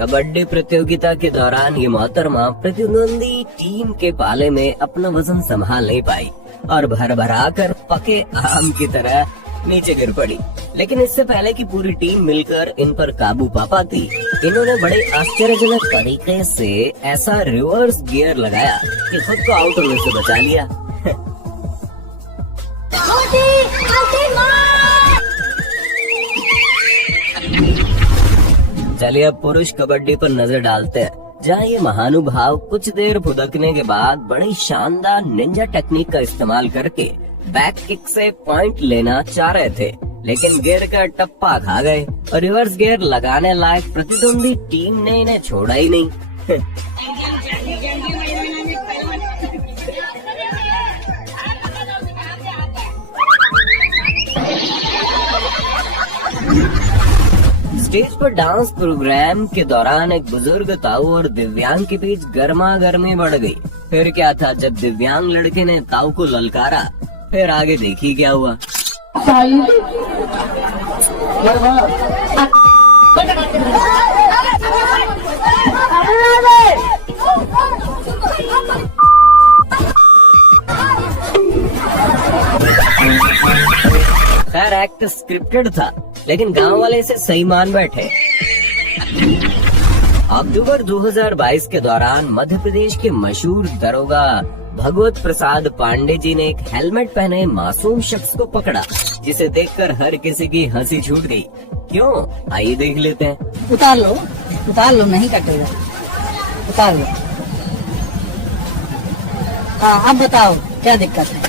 कबड्डी प्रतियोगिता के दौरान ये मोहतरमा प्रतिद्वंदी टीम के पाले में अपना वजन संभाल नहीं पाई और भर भरा कर पके आम की तरह नीचे गिर पड़ी। लेकिन इससे पहले कि पूरी टीम मिलकर इन पर काबू पा पाती, इन्होंने बड़े आश्चर्यजनक तरीके से ऐसा रिवर्स गियर लगाया कि खुद को आउट होने से बचा लिया। चलिए अब पुरुष कबड्डी पर नजर डालते हैं, जहां ये महानुभाव कुछ देर फुदकने के बाद बड़ी शानदार निंजा टेक्निक का इस्तेमाल करके बैक किक से पॉइंट लेना चाह रहे थे, लेकिन गियर का टप्पा खा गए और रिवर्स गियर लगाने लायक प्रतिद्वंदी टीम ने इन्हें छोड़ा ही नहीं। स्टेज पर डांस प्रोग्राम के दौरान एक बुजुर्ग ताऊ और दिव्यांग के बीच गर्मा गर्मी बढ़ गई। फिर क्या था, जब दिव्यांग लड़के ने ताऊ को ललकारा, फिर आगे देखी क्या हुआ। खैर एक्ट स्क्रिप्टेड था, लेकिन गांव वाले इसे सही मान बैठे। अक्टूबर 2022 के दौरान मध्य प्रदेश के मशहूर दरोगा भगवत प्रसाद पांडे जी ने एक हेलमेट पहने मासूम शख्स को पकड़ा, जिसे देखकर हर किसी की हंसी छूट गई। क्यों, आइए देख लेते हैं। उतार लो, नहीं कटेगा, उतार लो। हाँ अब बताओ क्या दिक्कत है,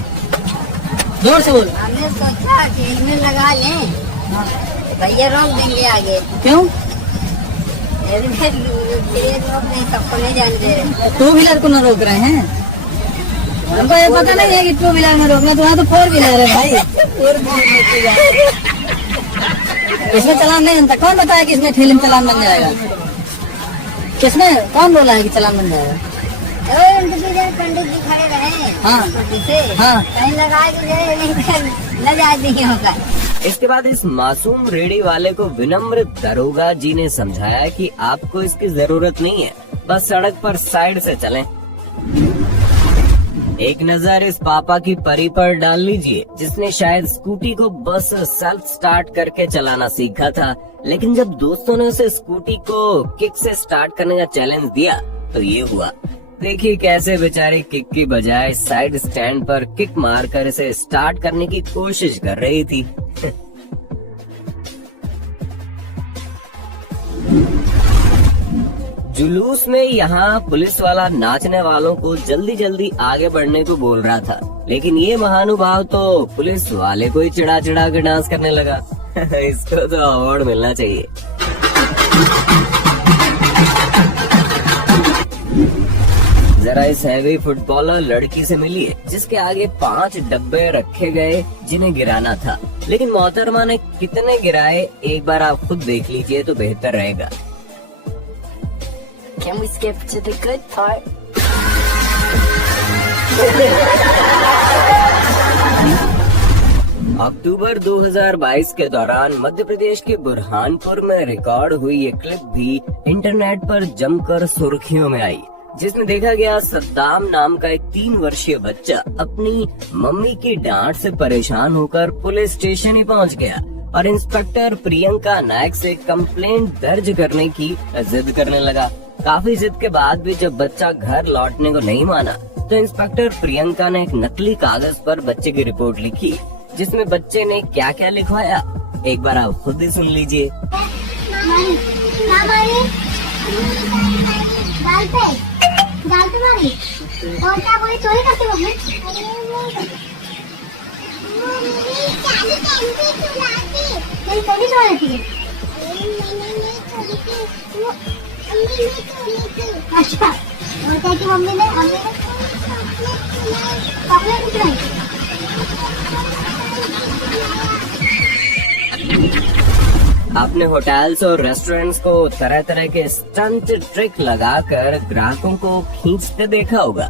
जोर से बोलो। हमने सोचा कि हेलमेट लगा लें, भैया रोक देंगे आगे। क्यों? हेलमेट रोक नहीं, सबको नहीं जाने दे रहे। टू व्हीलर को न रोक रहे हैं? हमको ये पता नहीं है कि टू व्हीलर में रोकना, तुम्हारा तो फोर व्हीलर है भाई। इसमें चालान नहीं बनता। कौन बताया कि इसमें फिल्म चालान बन जाएगा? किसमें कौन बोला है कि चालान बन जाएगा? पंडित जी खड़े रहे, हाँ हाँ, कहीं लगा न जाती होगा। इसके बाद इस मासूम रेडी वाले को विनम्र दरोगा जी ने समझाया कि आपको इसकी जरूरत नहीं है, बस सड़क पर साइड से चलें। एक नजर इस पापा की परी पर डाल लीजिए, जिसने शायद स्कूटी को बस सेल्फ स्टार्ट करके चलाना सीखा था, लेकिन जब दोस्तों ने उसे स्कूटी को किक से स्टार्ट करने का चैलेंज दिया तो ये हुआ। देखिए कैसे बेचारी किक की बजाय साइड स्टैंड पर किक मारकर इसे स्टार्ट करने की कोशिश कर रही थी। जुलूस में यहाँ पुलिस वाला नाचने वालों को जल्दी जल्दी आगे बढ़ने को बोल रहा था, लेकिन ये महानुभाव तो पुलिस वाले को ही चिढ़ा चिढ़ा के डांस करने लगा। इसको तो अवार्ड मिलना चाहिए। जरा इस हैवी फुटबॉलर लड़की से मिलिए, जिसके आगे 5 डब्बे रखे गए जिन्हें गिराना था, लेकिन मोहतरमा ने कितने गिराए एक बार आप खुद देख लीजिए तो बेहतर रहेगा। Can we skip to the good part? अक्टूबर 2022 के दौरान मध्य प्रदेश के बुरहानपुर में रिकॉर्ड हुई ये क्लिप भी इंटरनेट पर जमकर सुर्खियों में आई, जिसमें देखा गया सद्दाम नाम का एक 3 वर्षीय बच्चा अपनी मम्मी की डांट से परेशान होकर पुलिस स्टेशन ही पहुंच गया और इंस्पेक्टर प्रियंका नायक से कंप्लेंट दर्ज करने की जिद करने लगा। काफी जिद के बाद भी जब बच्चा घर लौटने को नहीं माना, तो इंस्पेक्टर प्रियंका ने एक नकली कागज पर बच्चे की रिपोर्ट लिखी, जिसमें बच्चे ने क्या क्या लिखवाया एक बार आप खुद ही सुन लीजिए। और क्या बोली, चोरी करते हो? मेरी कभी चोरी रहती है। अच्छा, और क्या कि मम्मी ने चॉकलेट खिलाई? अपने होटल्स और रेस्टोरेंट्स को तरह तरह के स्टंट ट्रिक लगाकर ग्राहकों को खींचते देखा होगा।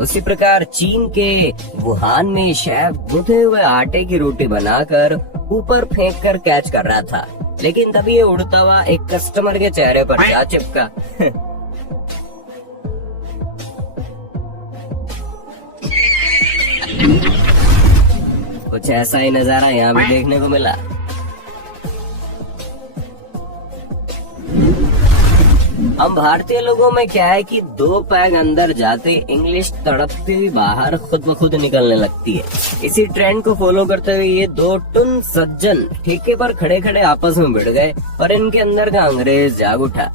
उसी प्रकार चीन के वुहान में शेफ गुथे हुए आटे की रोटी बनाकर ऊपर फेंक कर कैच कर रहा था, लेकिन तभी ये उड़ता हुआ एक कस्टमर के चेहरे पर जा चिपका। कुछ ऐसा ही नजारा यहाँ भी देखने को मिला। हम भारतीय लोगों में क्या है कि 2 पैग अंदर जाते इंग्लिश तड़पती हुई बाहर खुद ब खुद निकलने लगती है। इसी ट्रेंड को फॉलो करते हुए ये 2 टुन सज्जन ठेके पर खड़े खड़े आपस में भिड़ गए और इनके अंदर का अंग्रेज जाग उठा।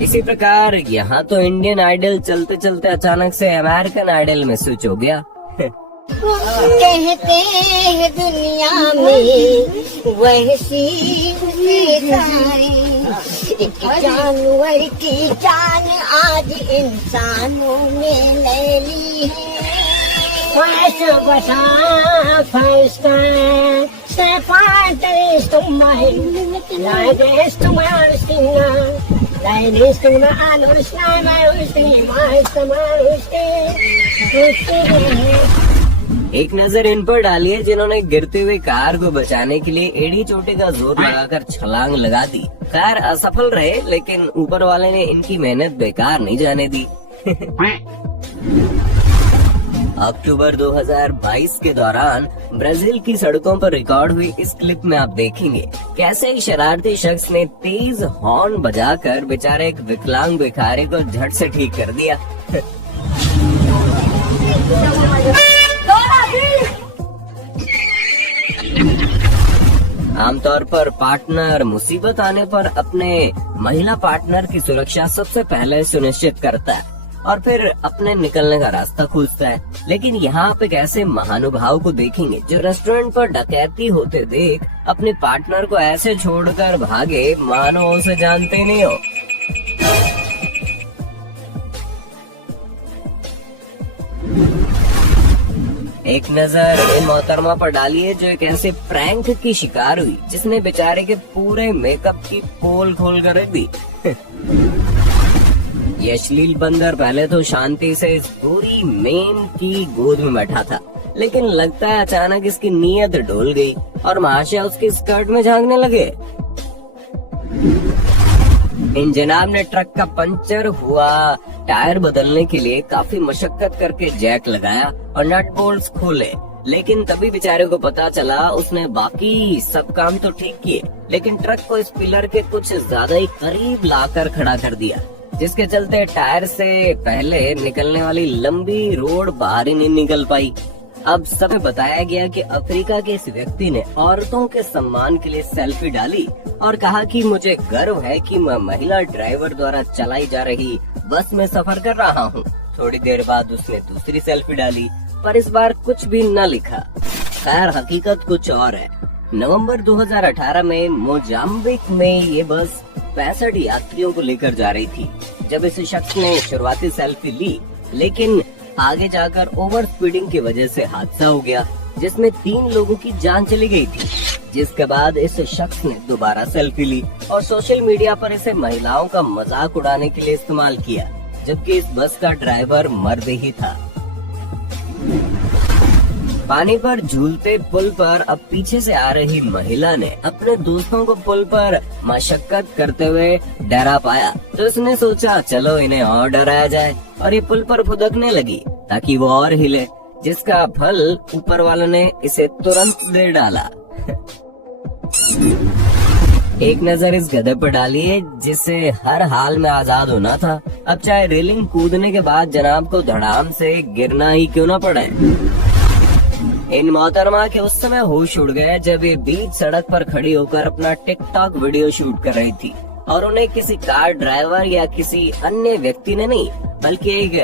इसी प्रकार यहाँ तो इंडियन आइडल चलते चलते अचानक से अमेरिकन आइडल में स्विच हो गया। कहते हैं दुनिया में वैसी एक जानवर की जान आज इंसानों ने ले ली है। एक नजर इन पर डालिए जिन्होंने गिरते हुए कार को बचाने के लिए एड़ी चोटी का जोर लगाकर छलांग लगा दी। कार असफल रहे लेकिन ऊपर वाले ने इनकी मेहनत बेकार नहीं जाने दी। अक्टूबर 2022 के दौरान ब्राजील की सड़कों पर रिकॉर्ड हुई इस क्लिप में आप देखेंगे कैसे एक शरारती शख्स ने तेज हॉर्न बजाकर बेचारे एक विकलांग भिखारी को झट से ठीक कर दिया। आमतौर पर पार्टनर मुसीबत आने पर अपने महिला पार्टनर की सुरक्षा सबसे पहले सुनिश्चित करता है और फिर अपने निकलने का रास्ता खोजता है। लेकिन यहाँ आप एक ऐसे महानुभाव को देखेंगे जो रेस्टोरेंट पर डकैती होते देख अपने पार्टनर को ऐसे छोड़कर भागे मानो उसे जानते ही नहीं हो। एक नजर इन मोहतरमा पर डालिए जो एक ऐसे प्रैंक की शिकार हुई जिसने बेचारे के पूरे मेकअप की पोल खोल कर रख दी। ये अश्लील बंदर पहले तो शांति से इस पूरी मेम की गोद में बैठा था, लेकिन लगता है अचानक इसकी नीयत डोल गई और महाशय उसकी स्कर्ट में झांकने लगे। इन जनाब ने ट्रक का पंचर हुआ टायर बदलने के लिए काफी मशक्कत करके जैक लगाया और नट बोल्ट्स खोले, लेकिन तभी बेचारे को पता चला उसने बाकी सब काम तो ठीक किए लेकिन ट्रक को इस पिलर के कुछ ज्यादा ही करीब लाकर खड़ा कर दिया, जिसके चलते टायर से पहले निकलने वाली लंबी रोड बाहर ही नहीं निकल पाई। अब सब बताया गया कि अफ्रीका के इस व्यक्ति ने औरतों के सम्मान के लिए सेल्फी डाली और कहा कि मुझे गर्व है कि मैं महिला ड्राइवर द्वारा चलाई जा रही बस में सफर कर रहा हूँ। थोड़ी देर बाद उसने दूसरी सेल्फी डाली पर इस बार कुछ भी न लिखा। खैर हकीकत कुछ और है। नवंबर 2018 में मोजाम्बिक में ये बस 65 यात्रियों को लेकर जा रही थी जब इस शख्स ने शुरुआती सेल्फी ली, लेकिन आगे जाकर ओवर स्पीडिंग की वजह से हादसा हो गया जिसमें 3 लोगों की जान चली गई थी। जिसके बाद इस शख्स ने दोबारा सेल्फी ली और सोशल मीडिया पर इसे महिलाओं का मजाक उड़ाने के लिए इस्तेमाल किया, जबकि इस बस का ड्राइवर मर्द ही था। पानी पर झूलते पुल पर अब पीछे से आ रही महिला ने अपने दोस्तों को पुल पर मशक्कत करते हुए डरा पाया, तो उसने सोचा चलो इन्हें और डराया जाए और ये पुल पर फुदकने लगी ताकि वो और हिले, जिसका फल ऊपर वालों ने इसे तुरंत दे डाला। एक नजर इस गधे पर डालिए जिसे हर हाल में आजाद होना था। अब चाहे रेलिंग कूदने के बाद जनाब को धड़ाम से गिरना ही क्यों न पड़े। इन मोहतरमा के उस समय होश उड़ गए जब ये बीच सड़क पर खड़ी होकर अपना टिकटॉक वीडियो शूट कर रही थी और उन्हें किसी कार ड्राइवर या किसी अन्य व्यक्ति ने नहीं बल्कि एक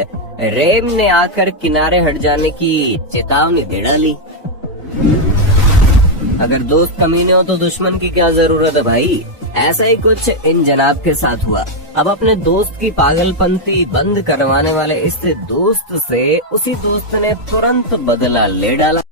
रेम ने आकर किनारे हट जाने की चेतावनी दे डाली। अगर दोस्त कमीने हो तो दुश्मन की क्या जरूरत है भाई। ऐसा ही कुछ इन जनाब के साथ हुआ। अब अपने दोस्त की पागलपंती बंद करवाने वाले इस दोस्त से उसी दोस्त ने तुरंत बदला ले डाला।